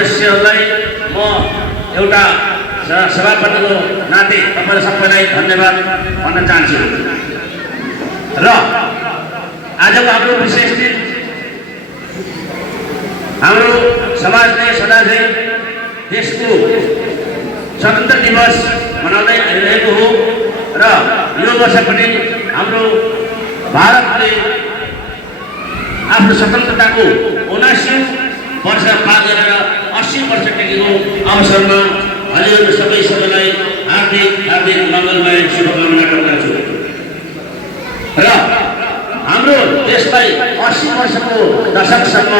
सदस्यहरूलाई म एउटा सभापतिको नाते तपाईहरु सबैलाई धन्यवाद भन्न चाहन्छु। र आजको हाम्रो विशेष दिन हाम्रो समाजले सदाझै देशको स्वतन्त्र दिवस मनाउँदै आइरहेको हो र यो वर्ष पनि हाम्रो भारतले आफ्नो स्वतन्त्रताको 79औं वर्ष पार गरेर 80 वर्ष टेकेको अवसरमा हजुरहरु सबैलाई हार्दिक मङ्गलमय शुभकामना टक्राउँछु। र हाम्रो देशलाई 80 वर्षको दशकसम्म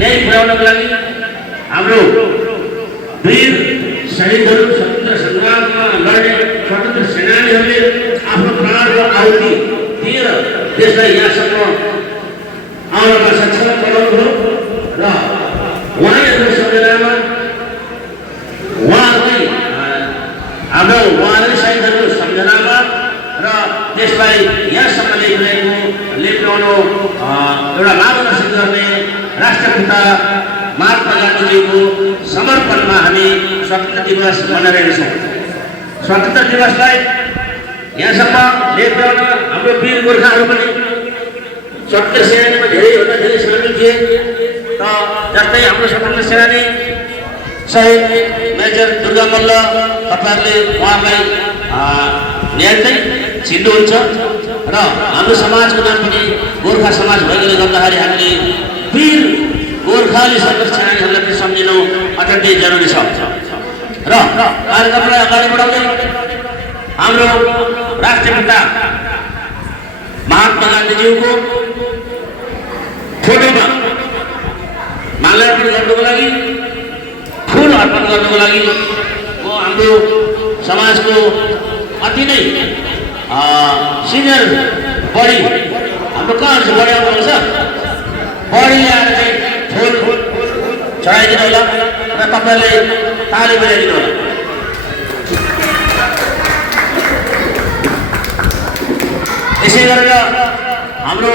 ल्याइ पुर्याउनको लागि हाम्रो वीर शहीदहरू स्वतन्त्र सङ्ग्राममा लड्ने स्वतन्त्र सेनानीहरूले आफ्नो प्राणको आहुति दिएर देशलाई यहाँसम्म आउनमा सक्षम बनाउनु हो र उहाँहरूको सम्झनामा उहाँहरू शहीदहरूको सम्झनामा र देशलाई यहाँसम्म ल्याइपुर्याउनु एउटा मार्गदर्शन गर्ने राष्ट्रपिता महात्मा गान्धीजीको समर्पणमा हामी स्वतन्त्र दिवस मनाइरहेका छौँ। स्वतन्त्र दिवसलाई यहाँसम्म ल्याइपुर्याउन हाम्रो वीर गोर्खाहरू पनि स्वतन्त्र सेनानीमा धेरैभन्दा धेरै सामेल थिए। जस्तै हाम्रो स्वतन्त्र सेनानी शहीद मेजर दुर्गा मल्ल, तपाईँहरूले उहाँलाई न्यायदै चिन्नुहुन्छ र हाम्रो समाजको नाम पनि गोर्खा समाज भएकोले गर्दाखेरि हामीले वीर गोर्खाली स्वतन्त्र सेनानीहरूलाई पनि सम्झिनु अत्यन्तै जरुरी छ। र कार्यक्रमलाई अगाडि बढाउँदै हाम्रो राष्ट्रपिता महात्मा गान्धीज्यूको फोटोमा माल्यार्पण गर्नुको लागि, फुल अर्पण गर्नुको लागि म हाम्रो समाजको अति नै सिनियर बडी हाम्रो कहाँ छ बडी आउनुहुन्छ बडी ल्याएर चाहिँ फुल चढाइदिनु होला र तपाईँले ताली बजाइदिनु होला। यसै गरेर हाम्रो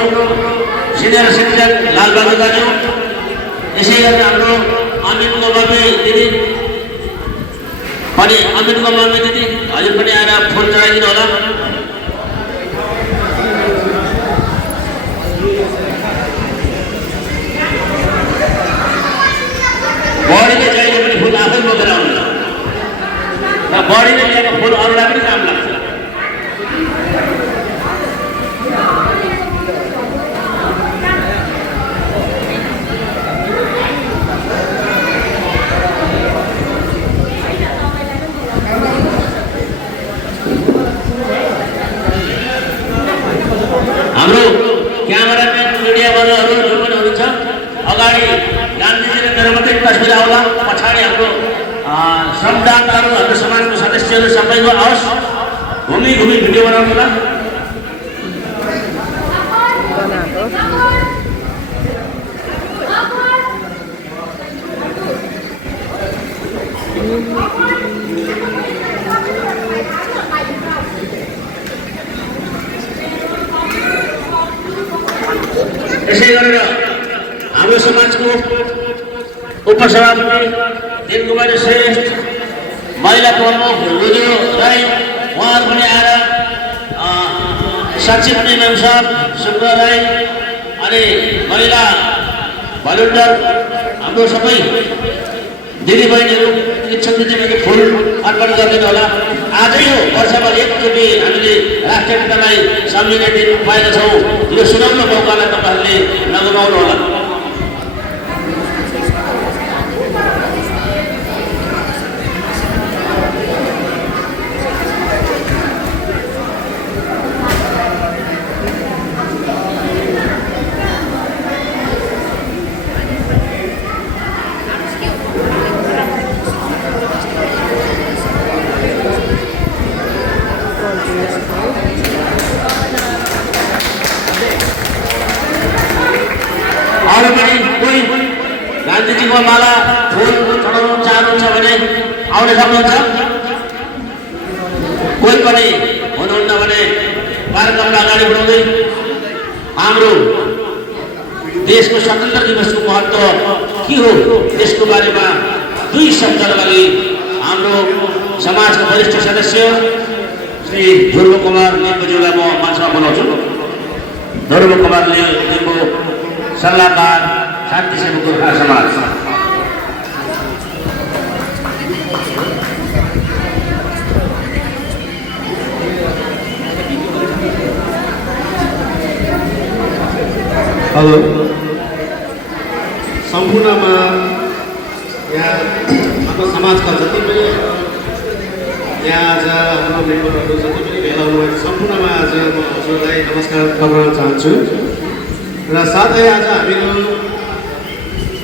सिनियर सिटिजन लालबहादुर दाजु, यसै गरेर हाम्रो अमित गोमामे दिदी पनि हजुर पनि आएर फुल चढाइदिनु होला। बडीले जहिले पनि फुल आफै बोकेर आउनुहुन्छ र बडीले ल्याएको फुल अरूलाई पनि काम लाग्छ। हाम्रो क्यामेराम्यान मिडियावालाहरू जो पनि हुनुहुन्छ अगाडि गान्धीजी र मेरो मात्रै तस्बिर आउला, पछाडि हाम्रो श्रमदाताहरू हाम्रो समाजको सदस्यहरू सबैको आओस्, घुमी भिडियो बनाउनु होला। यसै गरेर हाम्रो समाजको उपसभापति दिनकुमारी श्रेष्ठ, महिला प्रमुख रुजु राई उहाँहरू पनि आएर, सचिव मेम साहब सुब्बा राई अनि महिला भलिन्टियर हाम्रो सबै दिदीबहिनीहरू इच्छुक दिदीबहिनी फुल अर्पण गरिदिनु होला। आजै यो वर्षमा एकचोटि हामीले राष्ट्रपितालाई सम्झिने दिन पाएका छौँ। यो सुनौलो मौकालाई तपाईँहरूले नगुमाउनु होला। गान्धीजीको माला फुल चढाउनु चाहनुहुन्छ भने आउन सक्नुहुन्छ। कोही पनि हुनुहुन्न भने कार्यक्रमलाई अगाडि बढाउँदै हाम्रो देशको स्वतन्त्र दिवसको महत्त्व के हो त्यसको बारेमा दुई शब्दका लागि हाम्रो समाजका वरिष्ठ सदस्य श्री ध्रुव कुमार लिम्बुज्यूलाई म मञ्चमा बोलाउँछु। ध्रुव कुमार लिम्बु सल्लाहकार शान्ति सेवक गोर्खा समाज। हेलो, सम्पूर्णमा यहाँ हाम्रो समाजका जति पनि यहाँ आज हाम्रो मेम्बरहरू जति पनि भेला हुनुभएको सम्पूर्णमा आज म हजुरलाई नमस्कार गर्न चाहन्छु। र साथै आज हामीहरू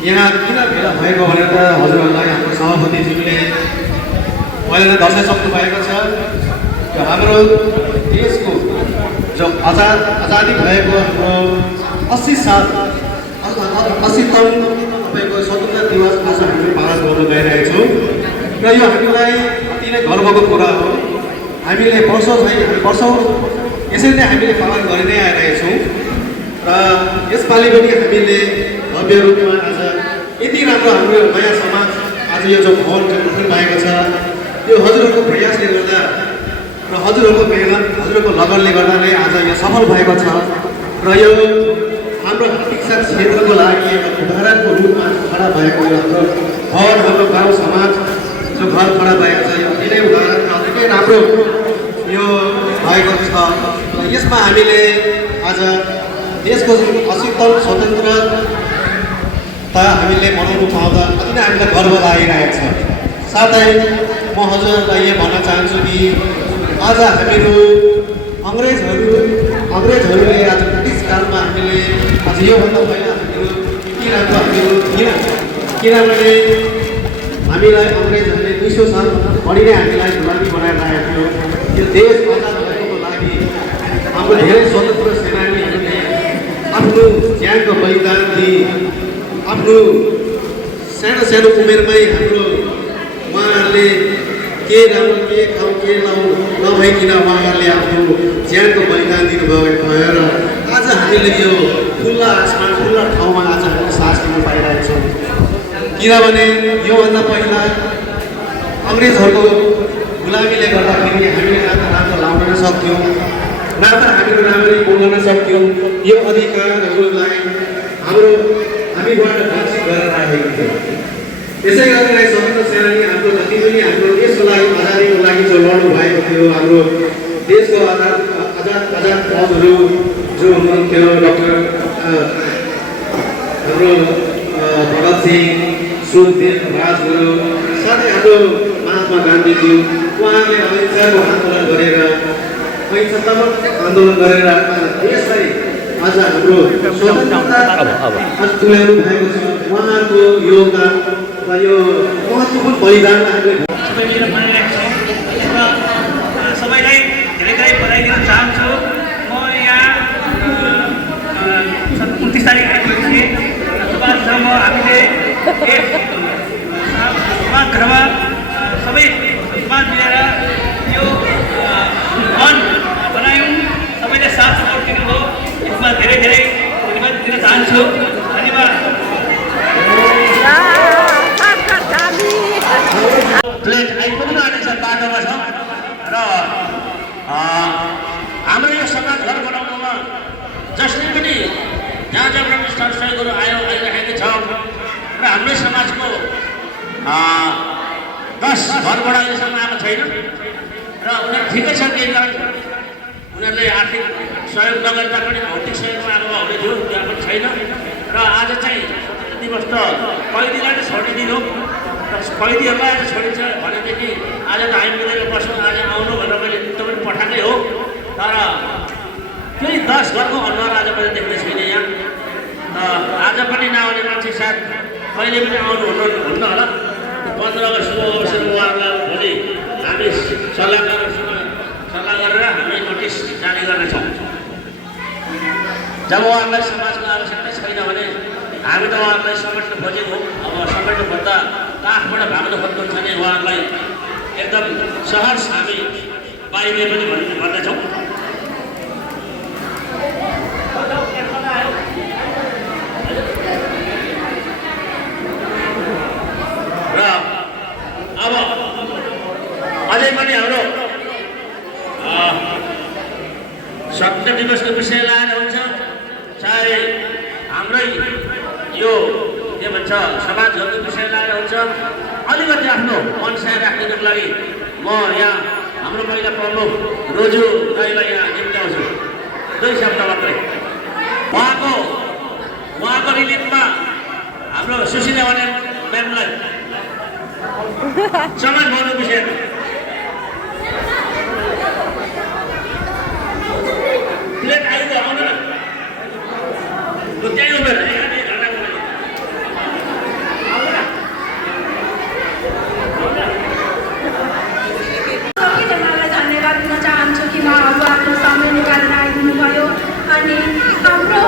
यहाँ किन भेला भएको भनेर त हजुरहरूलाई हाम्रो सभापतिज्यूले अहिले नै दर्शाइ सक्नु भएको छ। हाम्रो देशको जो आजादी भएको हाम्रो 80तम तपाईँको स्वतन्त्र दिवस आज हामीले पालन गर्न गइरहेका छौँ र यो हामीलाई अति नै गर्वको कुरा हो। हामीले वर्षौँ यसरी नै हामीले पालन गरि नै आइरहेका छौँ र यसपालि पनि हामीले भव्य रूपमा आज यति राम्रो हाम्रो नयाँ समाज आज यो जो भवन जो गठन भएको छ यो हजुरहरूको प्रयासले गर्दा र हजुरहरूको मेहनत हजुरहरूको लगनले गर्दा नै आज यो सफल भएको छ र यो हाम्रो शिक्षा क्षेत्रको लागि एउटा उदाहरणको रूपमा खडा भएको हाम्रो भवन हाम्रो गाउँ समाज जो घर खडा भएको छ यो अति नै उदाहरण अति नै राम्रो यो भएको छ। यसमा हामीले आज देशको 80तम स्वतन्त्रता हामीले मनाउनु पाउँदा अति नै हामीलाई गर्व लागिरहेको छ। साथै म हजुरहरूलाई यो भन्न चाहन्छु कि आज हामीहरू अङ्ग्रेजहरूले आज ब्रिटिस कालमा हामीले आज योभन्दा पहिला हामीहरू यति राम्रो हामीहरू थिएन, किनभने हामीलाई अङ्ग्रेजहरूले 200 साल बढी नै हामीलाई गुलामी बनाएर राखेको थियो। यो देश आजाद भएको लागि हाम्रो धेरै स्वतन्त्र सेनानीहरूले आफ्नो ज्यानको बलिदान दिए। आफ्नो सानो उमेरमै हाम्रो उहाँहरूले के राम्रो के खाउँ के लाउँ नभइकन उहाँहरूले आफ्नो ज्यानको बलिदान दिनुभयो र आज हामीले यो खुल्ला आसमान खुल्ला ठाउँमा आज हामीले सास लिन पाइरहेका छौँ। किनभने योभन्दा पहिला अङ्ग्रेजहरूको गुलामीले गर्दाखेरि हामीले न त राम्रो लाउन सक्थ्यौँ न त हामीहरू राम्ररी बोल्न सक्थ्यौँ। यो अधिकारहरूलाई हामीबाट वञ्चित गरेर राखेको थियो। यसै गरेर स्वतन्त्र सेनानी हाम्रो जति पनि हाम्रो देशको लागि आजादीको लागि जो लड्नु भएको थियो हाम्रो देशको आजाद फौजहरू जो हुनुहुन्थ्यो डाक्टर हाम्रो भगत सिंह, सुखदेव, राजगुरु, साथै हाम्रो महात्मा गान्धीज्यू उहाँहरूले अहिंसाको आन्दोलन गरेर देशलाई आज हाम्रो स्वतन्त्रता आज तुल्याउनु भएको छ। उहाँहरूको योगदान र यो महत्त्वपूर्ण बलिदानमा हामीले सबैलाई धेरै धेरै बधाई दिन चाहन्छु। म यहाँ 29 तारिक आइपुगेको थिएँ। सुभाषसम्म हामीले एक घरमा सबै समाज मिलेर यो भवन बनायौँ। सबैले साथ सपोर्ट दिनुभयो, यसमा धेरै धेरै धन्यवाद दिन चाहन्छु। धन्यवाद। प्लेट आइपुग्न आँटेको छ, बाटोमा छ र हाम्रो यो समाज घर बनाउनुमा जसले पनि जहाँ जहाँ प्रतिष्ठान सहयोगहरू आइरहेको छ र हाम्रै समाजको 10 घरबाट अहिलेसम्म आएको छैन र उनीहरू ठिकै छ। केही कारण उनीहरूले आर्थिक सहयोग नगरे तापनि भौतिक सहयोगमा आएको हुने थियो, त्यहाँ पनि छैन। र आज चाहिँ स्वतन्त्र दिवस त कैदीलाई नै छोडिदिनु र कैदीहरूलाई आज छोडिन्छ भनेदेखि आज त हामी मिलेर बस्छौँ, आज आउनु भनेर मैले तपाईँ पठाएकै हो। तर केही 10 घरको अनुहार आज मैले देख्ने छैन यहाँ। आज पनि नआउने मान्छे साथ कहिले पनि हुन्न होला। 15 अगस्तको अवसरमा उहाँहरूलाई भोलि हामी सल्लाहकारहरूसँग सल्लाह गरेर हामी नोटिस जारी गर्नेछौँ। जब उहाँहरूलाई समाजको आवश्यकता छैन भने हामी त उहाँहरूलाई समेट्न खोजेको हो। अब समेट्नु खोज्दा काठबाट भाग्न खोज्नुहुन्छ भने उहाँहरूलाई एकदम सहज हामी पाइने पनि भन्नेछौँ। हुन्छ समाजहरूको विषय लाएर हुन्छ अलिकति आफ्नो मनसाय राख्नको लागि म यहाँ हाम्रो महिला प्रमुख रोजु राईलाई यहाँ निम्त्याउँछु 2 शब्द मात्रै उहाँको रिलिफमा हाम्रो सुशीला म्यामलाई समाज भवन विषयमा प्लेट आइगयो आउनु न ल त्यही उमेर सबैजनालाई धन्यवाद दिन चाहन्छु कि उहाँहरू आफ्नो समय निकालेर आइदिनु भयो अनि हाम्रो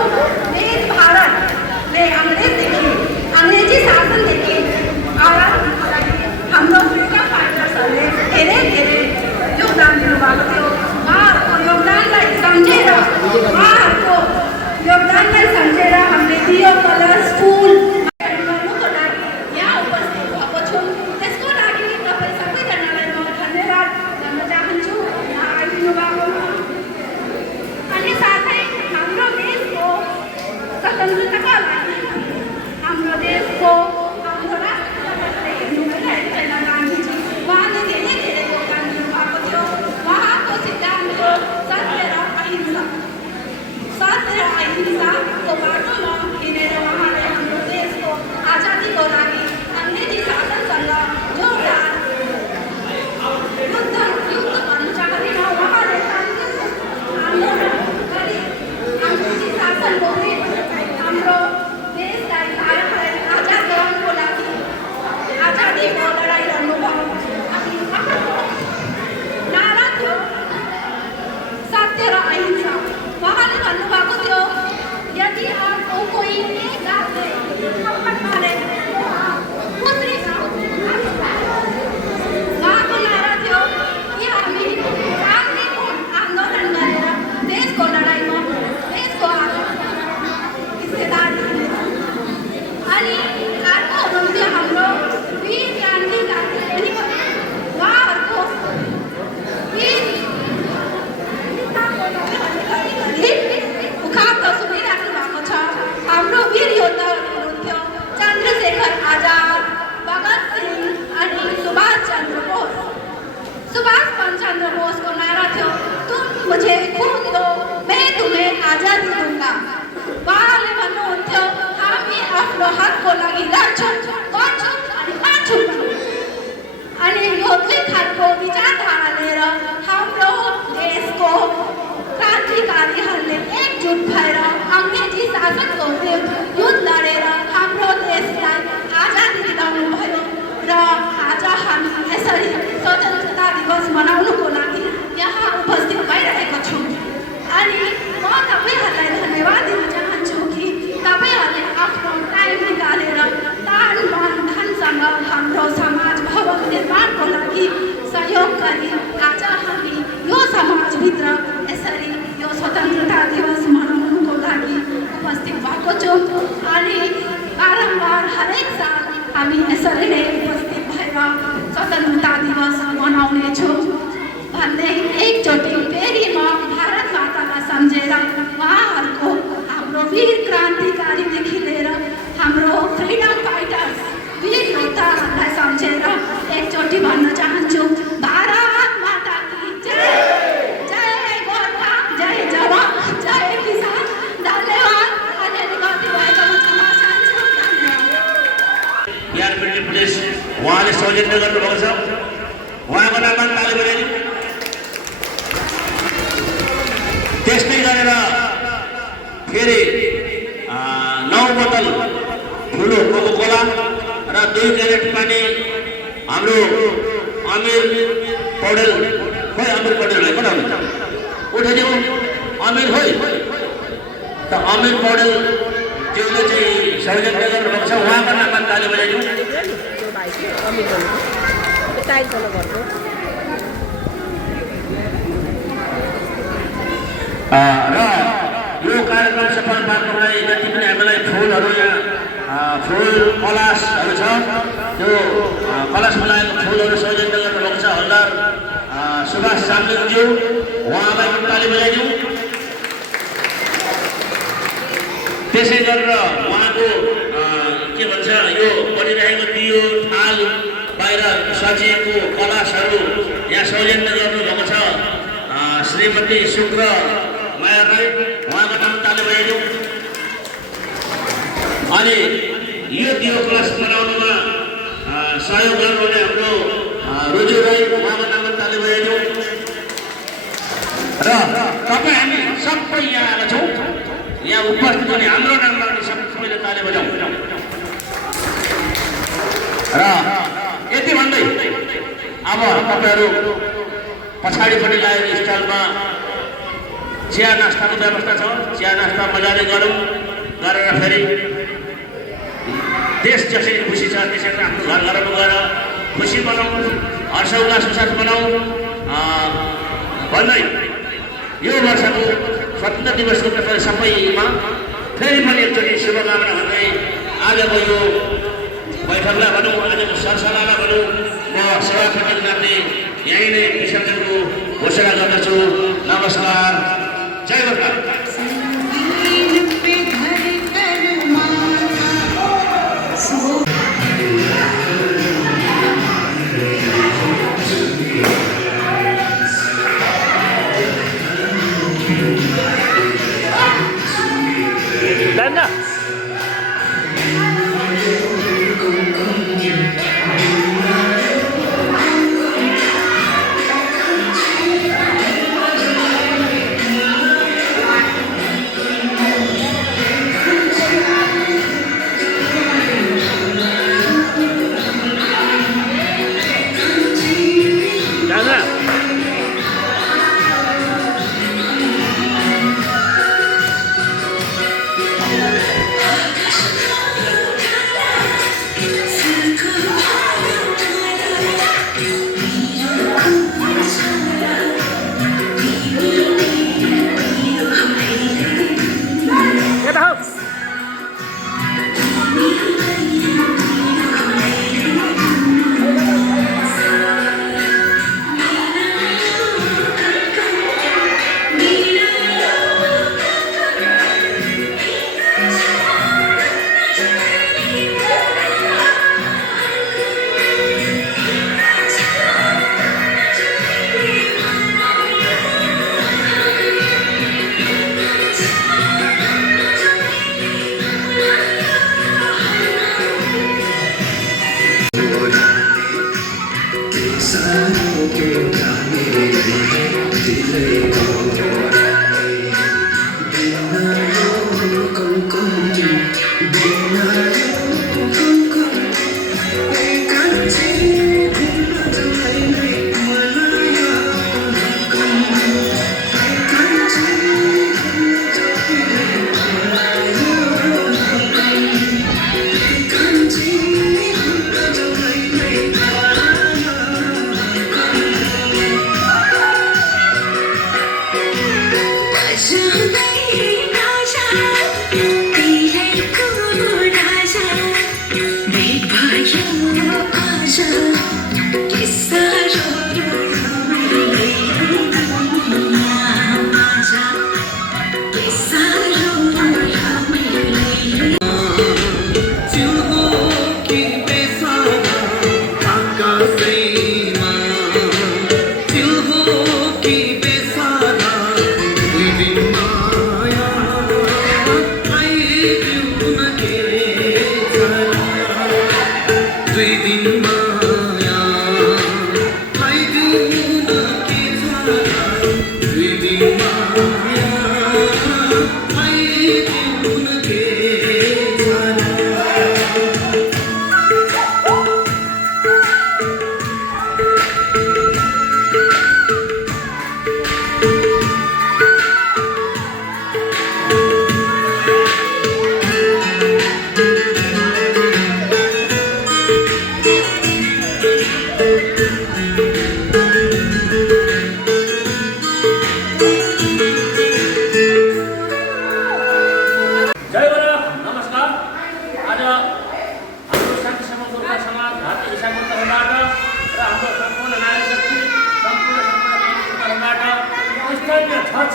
देश भारतले अङ्ग्रेजदेखि अङ्ग्रेजी शासनदेखि आजादीको लागि हाम्रो फ्रिडम फाइटर्सहरूले धेरै धेरै योगदान दिनुभएको थियो उहाँहरूको योगदानलाई सम्झेर हामीले दियो कलर्स फुल गर्नुको लागि यहाँ उपस्थित भएको छु त्यसको लागि तपाईँ सबैजनालाई म धन्यवाद भन्न चाहन्छु यहाँ आइदिनु भएकोमा अनि साथै हाम्रो देशको स्वतन्त्रताका लागि हाम्रो देशको हाम्रो राष्ट्रपिताले हेर्नुभएको छैन गान्धीजी उहाँले धेरै धेरै योगदान दिनुभएको थियो उहाँको सिद्धान्त हो सत्य र अहिंसाको बाटोमा हिँडेर उहाँले हाम्रो देशको आजादीको लागि अङ्ग्रेजी शासनसँग जोरदार युद्ध गर्न चाहँदैन उहाँले आन्दोलन गरी अङ्ग्रेजी शासनको हाम्रो देशलाई भारतलाई आजाद गराउनको लागि आजादीको लडाइँ लड्नुभयो अनि उहाँको नारा थियो सत्य र अहिंसा उहाँले भन्नुभएको थियो यदि आपको कोई एक बात में थप्पड़ मारे तो आप दूसरी उहाँको नारा थियो कि हामी शान्तिको आन्दोलन गरेर देशको लडाइँमा देशको हिस्सेदार अनि अर्को हुनुहुन्थ्यो हाम्रो वीर क्रान्तिकारी पनि उहाँहरूको उखाब्द सुनिराख्नु भएको छ हाम्रो वीर योद्धाहरू हुनुहुन्थ्यो चन्द्रशेखर आजाद भगत सिंह अनि सुभाष चन्द्र बोसको नारा थियो तुम मुझे खून दो मैं तुम्हें आजादी दूंगा उहाँले भन्नुहुन्थ्यो हामी आफ्नो हकको लागि लड्छौँ गर्छौँ अनि बाँच्छौँ अनि यो 2 खालको विचारधारा लिएर हाम्रो देशको क्रान्तिकारीहरूले एकजुट भएर अङ्ग्रेजी शासनको विरुद्ध युद्ध लडेर हाम्रो देशलाई आजादी दिलाउनु भयो र आज हामी यसरी स्वतन्त्रता दिवस मनाउनुको लागि यहाँ उपस्थित भइरहेको छौँ अनि म तपाईँहरूलाई धन्यवाद दिन चाहन्छु कि तपाईँहरूले आफ्नो टाइम निकालेर तान मन धनसँग हाम्रो समाज भवन निर्माणको लागि सहयोग गरी आज हामी यो समाजभित्र यसरी यो स्वतन्त्रता दिवस मनाउनुको लागि उपस्थित भएको छौँ अनि बारम्बार हरेक साल हामी यसरी नै उपस्थित भएर स्वतन्त्रता दिवस मनाउनेछौँ भन्दै एकचोटि फेरि म भारत मातालाई सम्झेर उहाँहरूको हाम्रो वीर क्रान्तिकारीदेखि लिएर हाम्रो फ्रिडम फाइटर्स वीर योद्धाहरूलाई सम्झेर एकचोटि भन्न चाहन्छु भारत माता की जय जय गोर्खा जय जवान जय किसान धन्यवाद बिहार मिलिट्री पुलिस उहाँले सौजन्य गर्नुभएको छ उहाँको नाममा ताली बजाइदिनु त्यस्तै गरेर फेरि 9 बोतल ठुलो कोको कोला र 2 क्यारेट पानी हाम्रो अमिर पौडेल खोइ अमिर पौडेललाई कता हुनुहुन्छ उठाइदिउँ अमिर खोइ त अमिर पौडेल ज्यूले चाहिँ सौजन्य गर्नुभएको छ उहाँको नाममा ताली बजाइदिउँ र यो कार्यक्रम सफल पार्नलाई जति पनि हामीलाई फुलहरू यहाँ फुल कलशहरू छ त्यो कलश बनाएको फुलहरू सौजन्य गर्नुभएको छ हल्दार सुभाष चामलिङज्यू उहाँलाई पनि ताली बजाइदिउँ त्यसै गरेर उहाँको के भन्छ दियो थाल बाहिर सजिएको कलशहरू यहाँ सौजन्य गर्नुभएको छ श्रीमती शुक्र माया राई, उहाँको नाम ताली बजाइदिउँ। अनि यो दियो कलश बनाउनुमा सहयोग गर्नुहुने हाम्रो रोजु राई, उहाँको नाम ताली बजाइदिउँ। र तपाईँ हामी सबै यहाँ आएका छौँ, यहाँ उपस्थित हुने हाम्रो नाममा पनि सबैले ताली बजाउँ। र यति भन्दै अब तपाईँहरू पछाडिपट्टि लागेको स्टलमा चिया नास्ताको व्यवस्था छ, चिया नास्ता मजाले गरौँ, गरेर फेरि देश जसरी खुसी छ त्यसरी आफ्नो घर घरमा गएर खुसी बनाऊ, हर्षोल्लास साथ बनाऊ भन्दै यो वर्षको स्वतन्त्र दिवसको तपाईँ सबैमा फेरि पनि एकचोटि शुभकामना भन्दै आजको यो बैठकलाई भनौँ, आजको सरसल्लाहलाई भनौँ, म सभापतिको नामले यहीँ नै विसर्जनको घोषणा गर्दछु। नमस्कार, जय गोर्खा।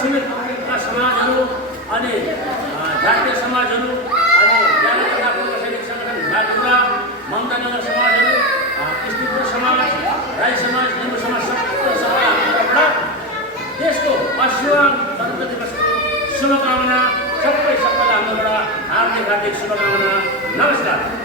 छिमेकका समाजहरू अनि जातीय समाजहरू अनि ज्ञान तथा सैनिक सङ्गठन झारखण्ड ममता नगर समाज शुभकामना सबैलाई हाम्रोबाट हार्दिक शुभकामना। नमस्कार।